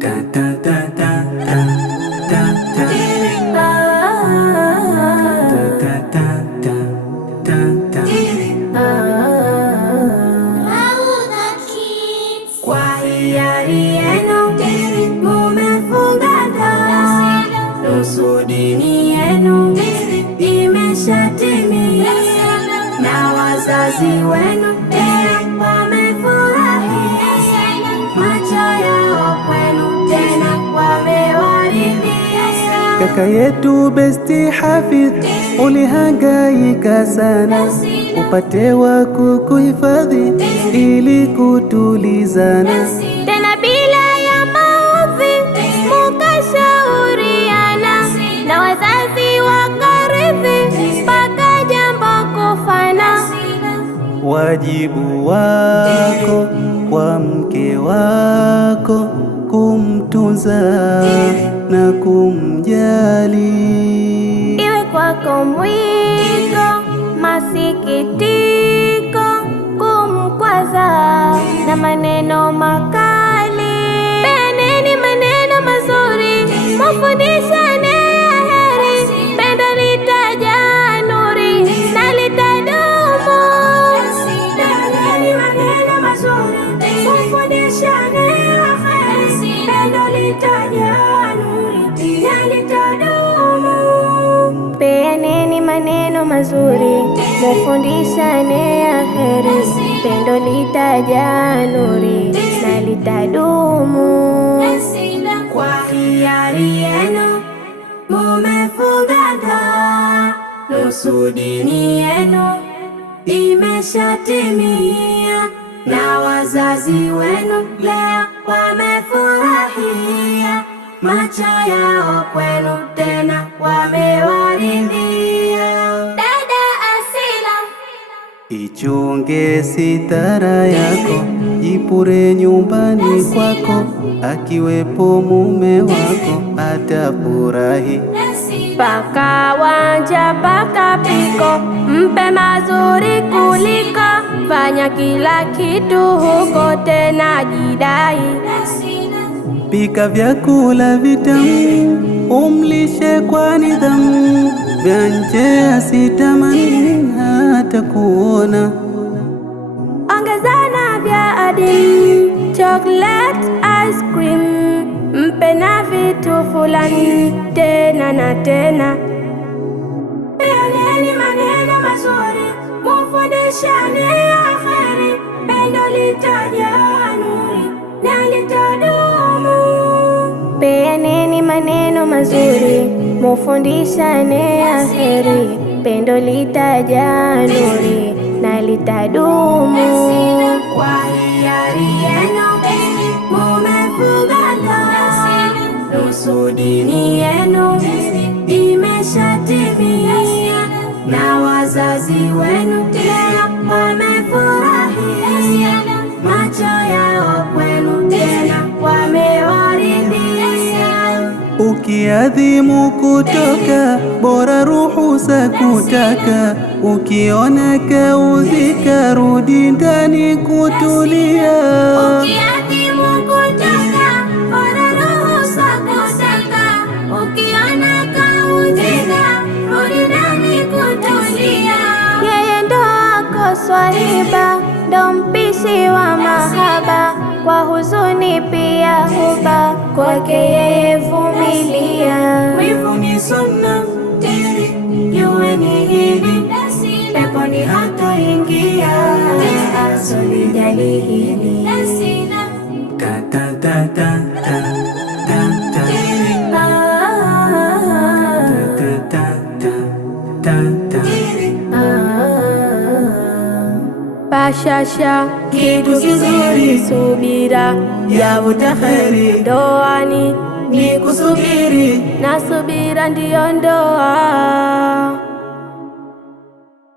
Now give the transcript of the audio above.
Da da da da da da da da da kwa hiari yenu mumefunga ndoa, nusu dini yenu imeshatimia, na wazazi wenu wamefurahia, macho yao kwenu tena wamewaridhia. Kaka yetu Besti Hafidh, ulihangaika sana upate wa kukuhifadhi ili kutulizana, tena bila ya maudhi mukashauriana, na wazazi wakaridhi mpaka jambo kufana. Wajibu wako kwa mke wako kumtunza na kumjali, iwe kwako mwiko, masikitiko, kumkwaza na maneno makali. Peneni maneno mazuri, mufundishane ya heri, pendo litajaa nuri na litadumu. Peneni maneno mazuri, mufundishane ya heri, pendo litajaa nuri na litadumu. Peneni maneno mazuri, mufundishane ya heri, pendo litajaa nuri na litadumu. Kwa hiari yenu mumefunga ndoa, nusu dini yenu imeshatimia, na wazazi wenu leo wamefurahia, macho yao kwenu tena wamewaridhia. Dada Asila, ichunge sitara yako, jipure nyumbani kwako, akiwepo mume wako atafurahi. paka wanja paka piko, mpe mazuri kuliko, fanya kila kitu huko tena jidai. Pika vyakula vitamu, umlishe kwa nidhamu, vya nje asitamani hata kuona. Ongezana vya adimu, chocolate, ice cream, mpe na vitu fulani tena na tena. Peneni maneno mazuri, mufundishane ya heri, pendo litajaa nuri na litadumu. Peneni maneno mazuri, mufundishane ya heri, pendo litajaa nuri na litadumu. Kwa hiari yenu mumefunga ndoa, nusu dini yenu imeshatimia, na wazazi wenu leo wamefurahia, macho yao kwenu tena wamewaridhia. Ukiadhimu kutoka, bora ruhusa kutaka, ukiona kaudhika, rudi ndani kutulia. Ukiadhimu kutaka, bora ruhusa kutaka, ukiona kaudhika, rudi ndani kutulia. Yeye ndo ako swahiba, ndo mpishi wa mahaba, kwa huzuni pia huba, kwake yeye vumilia. Wivu ni sunna, jueni hili, peponi hatoingia asolijali hili. Da da da da da da da da da. Bashasha kitu kizuri, subira yavuta heri, ndoani ni kusubiri, na subira ndiyo ndoa.